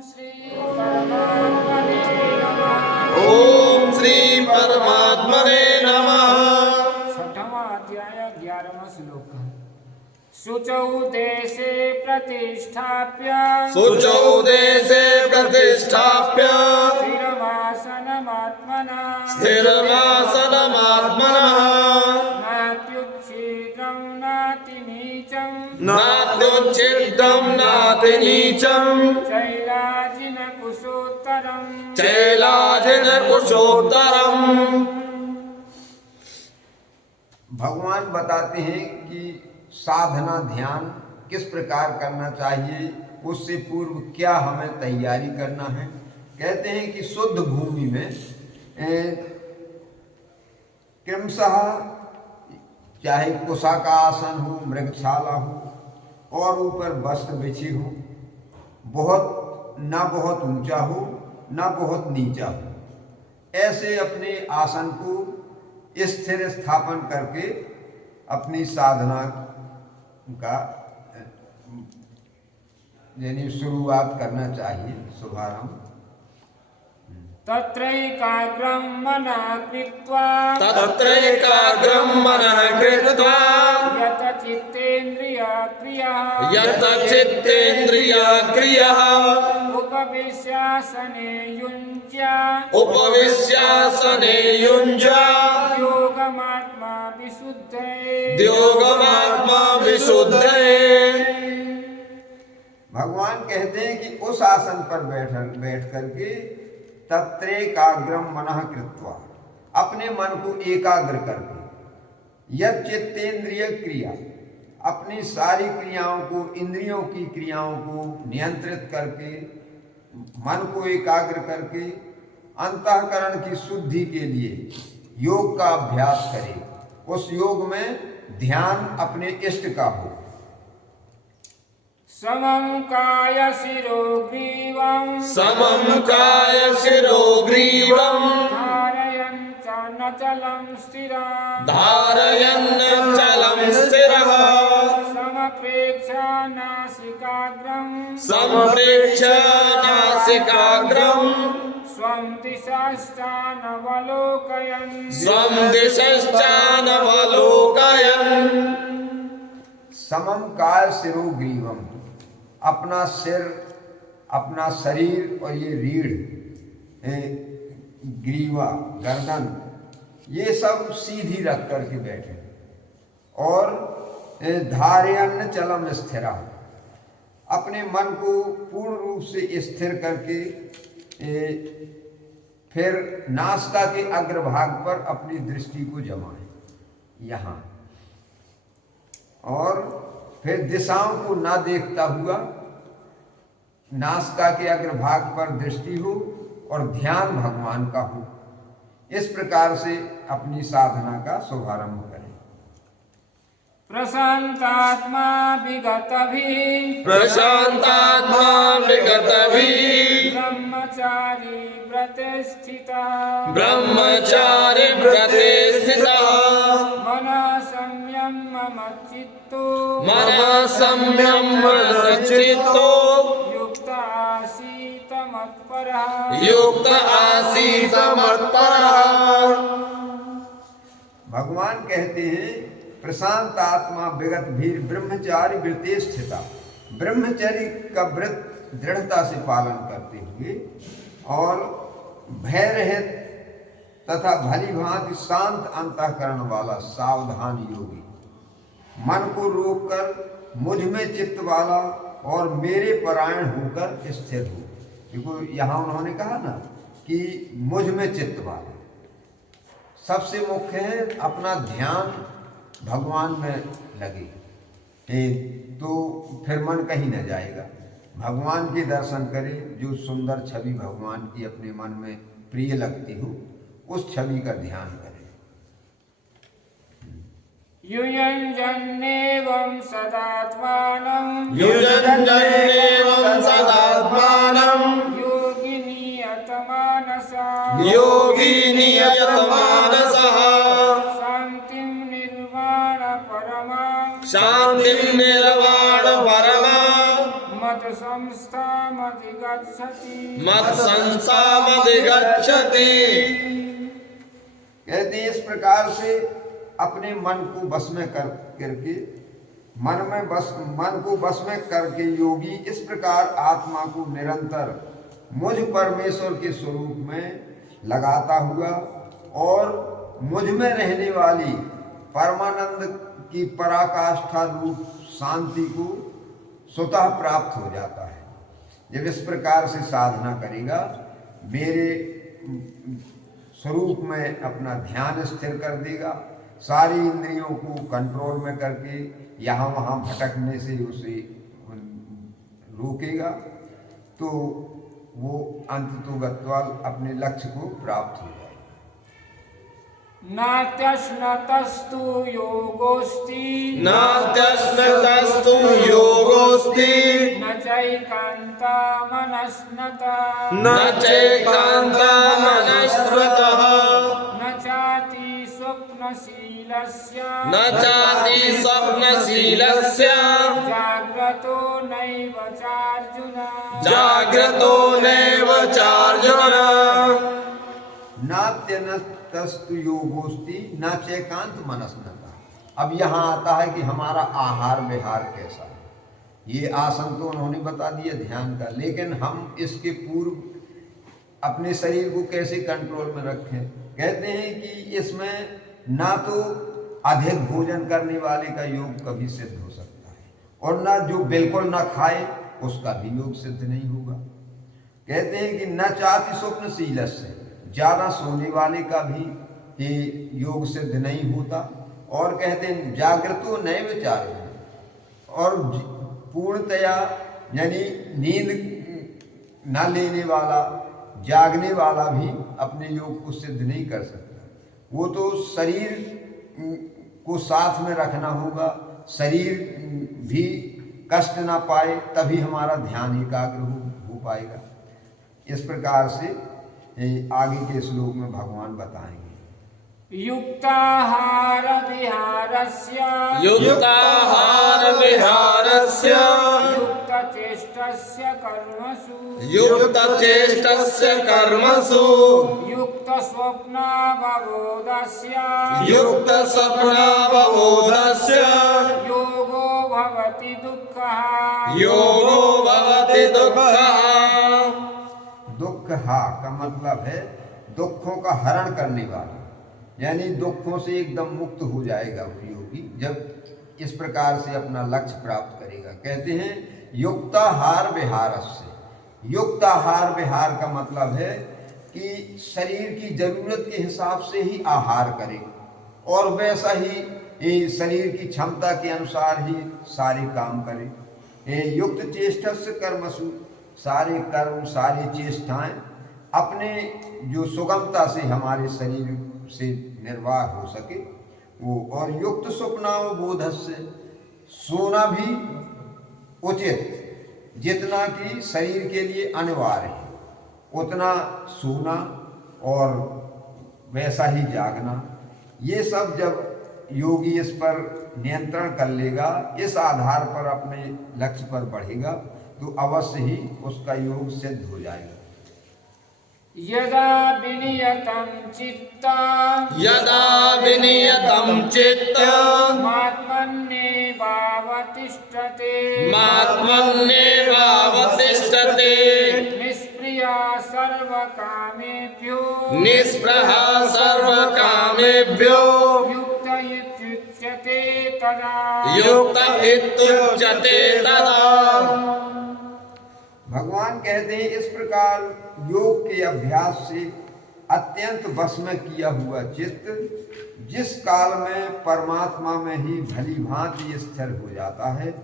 ओम श्री परमात्मने नमः। छठवां अध्याय 11वां श्लोक। शुचौ देशे प्रतिष्ठाप्य स्थिरमासनमात्मनः नात्युच्छिद्रं नातिनीचं चैलाजिनकुशोत्तरम्। भगवान बताते हैं कि साधना ध्यान किस प्रकार करना चाहिए, उससे पूर्व क्या हमें तैयारी करना है। कहते हैं कि शुद्ध भूमि में क्रमशः चाहे कुशा का आसन हो, मृगशाला हो और ऊपर वस्त्र बिछी हो, न बहुत ऊंचा हो न बहुत नीचा हो, ऐसे अपने आसन को स्थिर स्थापन करके अपनी साधना का यानी शुरुआत करना चाहिए, शुभारंभ। तत्रैकाग्रं मनः कृत्वा यत चित्तेन्द्रियक्रियः उपविश्यासने युञ्ज्या योगमात्मा विशुद्धये। भगवान कहते हैं कि उस आसन पर बैठ करके तत्रैकाग्रम मनः कृत्वा, अपने मन को एकाग्र करके, यत् चित्तेन्द्रिय क्रिया, अपनी सारी क्रियाओं को, इंद्रियों की क्रियाओं को नियंत्रित करके, मन को एकाग्र करके अंतःकरण की शुद्धि के लिए योग का अभ्यास करे। उस योग में ध्यान अपने इष्ट का हो। समं काय शिरो ग्रीवं धारयन् चलं स्थिरः समप्रेक्ष्य नासिकाग्रं स्वं दिशश्चानवलोकयन्। समम काय शिरो ग्रीवम, अपना सिर, अपना शरीर और ये रीढ़, ग्रीवा, गर्दन, ये सब सीधी रख करके बैठे और धारयन् चलम स्थिरा, अपने मन को पूर्ण रूप से स्थिर करके फिर नासिका के अग्रभाग पर अपनी दृष्टि को जमाएं यहाँ, और फिर दिशाओं को ना देखता हुआ नासिका के अग्रभाग पर दृष्टि हो और ध्यान भगवान का हो। इस प्रकार से अपनी साधना का शुभारंभ करें। प्रशांतात्मा विगतभिः ब्रह्मचारी व्रते स्थितः मनः संयम चित्तो युक्त आसीत मत्परः। भगवान कहते हैं प्रशांत आत्मा विगत भीर ब्रह्मचारी व्रते स्थिता, ब्रह्मचर्य का व्रत दृढ़ता से पालन करते हुए और भय रहित तथा भली भांति शांत अंतःकरण वाला सावधान योगी, मन को रोककर मुझ में चित्त वाला और मेरे परायण होकर स्थिर हो। देखो यहाँ उन्होंने कहा ना कि मुझ में चित्त वाला, सबसे मुख्य है अपना ध्यान भगवान में लगे, तो फिर मन कहीं न जाएगा। भगवान के दर्शन करे, जो सुंदर छवि भगवान की अपने मन में प्रिय लगती हो, उस छवि का ध्यान करें। युञ्जन्नेवं सदात्मानं योगी नियतमानसः शान्तिं निर्वाण परमा मत संस्थाम संसामधिगच्छति मत्संसामधिगच्छति। कहते हैं इस प्रकार से अपने मन को बस में करके मन को बस में करके योगी इस प्रकार आत्मा को निरंतर मुझ परमेश्वर के स्वरूप में लगाता हुआ और मुझ में रहने वाली परमानंद की पराकाष्ठा रूप शांति को स्वतः प्राप्त हो जाता है। जब इस प्रकार से साधना करेगा, मेरे स्वरूप में अपना ध्यान स्थिर कर देगा, सारी इंद्रियों को कंट्रोल में करके यहाँ वहाँ भटकने से उसे रोकेगा, तो वो अंततोगत्वा अपने लक्ष्य को प्राप्त हो जाएगा। नात्यश्नतस्तु योगोस्ति नात्यश्नतस्तु योगोऽस्ति न चैकान्तमनश्नता न चैकान्तमनश्नतः न चाति स्वप्नशीलस्य न चाति स्वप्नशीलस्य जाग्रतो नैव चार्जुन जाग्रतो नैव चार्जुन। नात्यनस्तस्तु योगोस्ति न चैकांत मनस्नता। अब यहाँ आता है कि हमारा आहार विहार कैसा है। ये आसन तो उन्होंने बता दिया ध्यान का, लेकिन हम इसके पूर्व अपने शरीर को कैसे कंट्रोल में रखें। कहते हैं कि इसमें ना तो अधिक भोजन करने वाले का योग कभी सिद्ध हो सकता है और ना जो बिल्कुल ना खाए उसका भी योग सिद्ध नहीं होगा। कहते हैं कि न चाति स्वप्नशील से, ज्यादा सोने वाले का भी ये योग सिद्ध नहीं होता। और कहते हैं जागृतो नैव चार्जुन, और पूर्णतया यानी नींद न लेने वाला, जागने वाला भी अपने योग को सिद्ध नहीं कर सकता। वो तो शरीर को साथ में रखना होगा, शरीर भी कष्ट ना पाए, तभी हमारा ध्यान एकाग्र हो पाएगा। इस प्रकार से आगे के श्लोक में भगवान बताएंगे। युक्ताहार विहारस्य युक्ताहार विहारस्य युक्तचेष्टस्य कर्मसु युक्तचेष्टस्य कर्मसु युक्तस्वप्नावबोधस्य युक्तस्वप्नावबोधस्य योगो भवति दुःखः योगो भवति दुःखः। दुःख हा का मतलब है दुखों का हरण करने वाला, यानी दुखों से एकदम मुक्त हो जाएगा वो योगी जब इस प्रकार से अपना लक्ष्य प्राप्त करेगा। कहते हैं युक्ताहार विहारस्य। युक्ताहार विहार का मतलब है कि शरीर की जरूरत के हिसाब से ही आहार करे और वैसा ही शरीर की क्षमता के अनुसार ही सारे काम करे। युक्त चेष्टस्य कर्मसु, सारे कर्म सारी चेष्टाएं अपने जो सुगमता से हमारे शरीर से निर्वाह हो सके वो। और युक्त स्वप्नावबोधस्य, सोना भी उचित, जितना कि शरीर के लिए अनिवार्य है उतना सोना और वैसा ही जागना। ये सब जब योगी इस पर नियंत्रण कर लेगा, इस आधार पर अपने लक्ष्य पर बढ़ेगा, तो अवश्य ही उसका योग सिद्ध हो जाएगा। यदा विनियतं चित्तं यदा विनियतं चित्तं मात्मन्नेवावतिष्ठते मात्मन्नेवावतिष्ठते निष्प्रिया सर्वकामेभ्यो निःस्पृहा सर्वकामेभ्यो युक्त इत्युच्यते तदा युक्त इत्युच्यते तदा। भगवान कहते हैं इस प्रकार योग के अभ्यास से अत्यंत वश में किया हुआ चित्त जिस काल में परमात्मा में ही भली भांति स्थिर हो जाता है,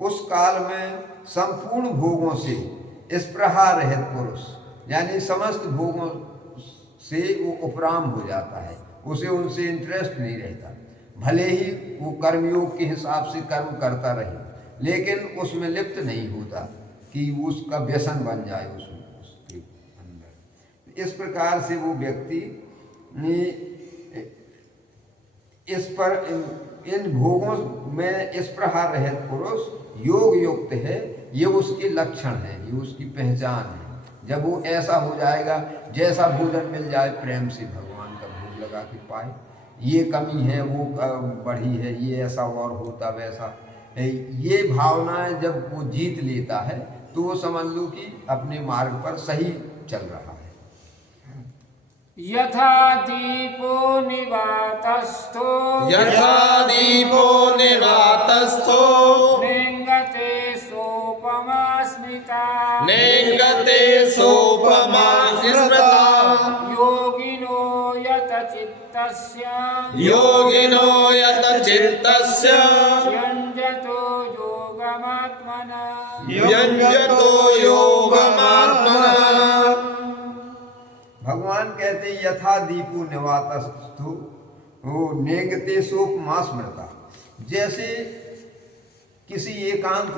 उस काल में संपूर्ण भोगों से स्पृहा रहित पुरुष, यानी समस्त भोगों से वो उपराम हो जाता है, उसे उनसे इंटरेस्ट नहीं रहता। भले ही वो कर्मयोग के हिसाब से कर्म करता रहे, लेकिन उसमें लिप्त नहीं होता कि उसका व्यसन बन जाए उसके अंदर। इस प्रकार से वो व्यक्ति इस पर इन भोगों में स्पृहा रहित पुरुष योग युक्त है ये उसके लक्षण है, ये उसकी पहचान है। जब वो ऐसा हो जाएगा, जैसा भोजन मिल जाए प्रेम से भगवान का भोग लगा के पाए, ये कमी है वो बढ़ी है, ये ऐसा और होता वैसा, ये भावनाएं जब वो जीत लेता है तो वो समझ लो कि अपने मार्ग पर सही चल रहा है। यथा दीपो निवातस्थो यथा दीपो निवातस्थो नेङ्गते सोपमा स्मृता नेङ्गते सोपमा स्मृता योगिनो यत चित्तस्य योगिनो यत चित्तस्य युञ्जतो योगमात्मना युञ्जतो योगमात्मना। भगवान कहते यथा दीपो निवातस्थो नेगते सोपमा स्मृता। जैसे किसी एकांत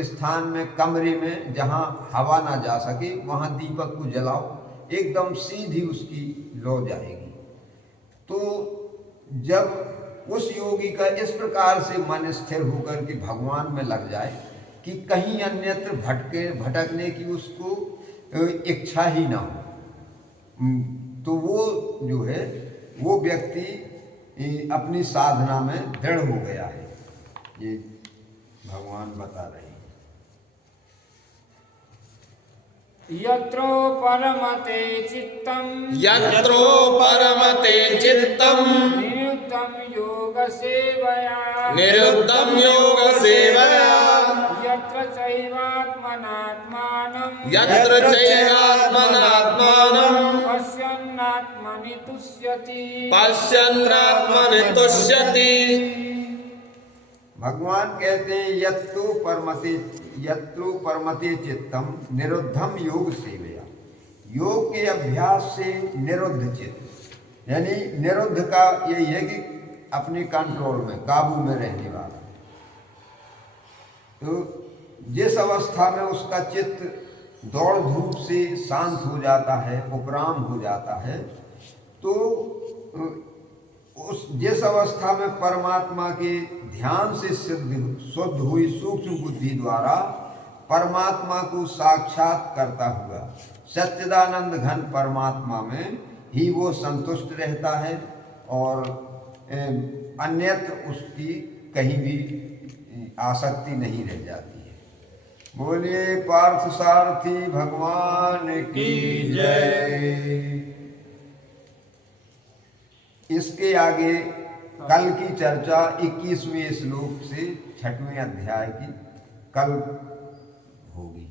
स्थान में, कमरे में, जहाँ हवा ना जा सके, वहाँ दीपक को जलाओ, एकदम सीधी उसकी लौ जाएगी। तो जब उस योगी का इस प्रकार से मन स्थिर होकर के भगवान में लग जाए कि कहीं अन्यत्र भटकने की उसको इच्छा ही ना हो, तो वो जो है वो व्यक्ति अपनी साधना में दृढ़ हो गया है, ये भगवान बता रहे हैं। यत्रो परमते चित्तम यत्रो परमते चित्तम निरुद्धं योगसेवया निरुद्धं योगसेवया यत्र चैवात्मनात्मानं यत्र चैवात्मनात्मानं पश्यन्नात्मनि तुष्यति पश्यन्नात्मनि तुष्यति। भगवान कहते हैं यत्रो परमते चित्तम निरुद्धम योग सेवया। योग के अभ्यास से निरुद्ध चित्त, यानी निरुद्ध का यही है कि अपने कंट्रोल में, काबू में रहने वाला। तो जिस अवस्था में उसका चित्त दौड़ धूप से शांत हो जाता है, उपराम हो जाता है, तो उस जिस अवस्था में परमात्मा के ध्यान से शुद्ध हुई सूक्ष्म बुद्धि द्वारा परमात्मा को साक्षात करता हुआ सच्चिदानंद घन परमात्मा में ही वो संतुष्ट रहता है और अन्यत्र उसकी कहीं भी आसक्ति नहीं रह जाती है। बोलिए पार्थ सारथी भगवान की जय। इसके आगे कल की चर्चा 21वें श्लोक से 6वें अध्याय की कल होगी।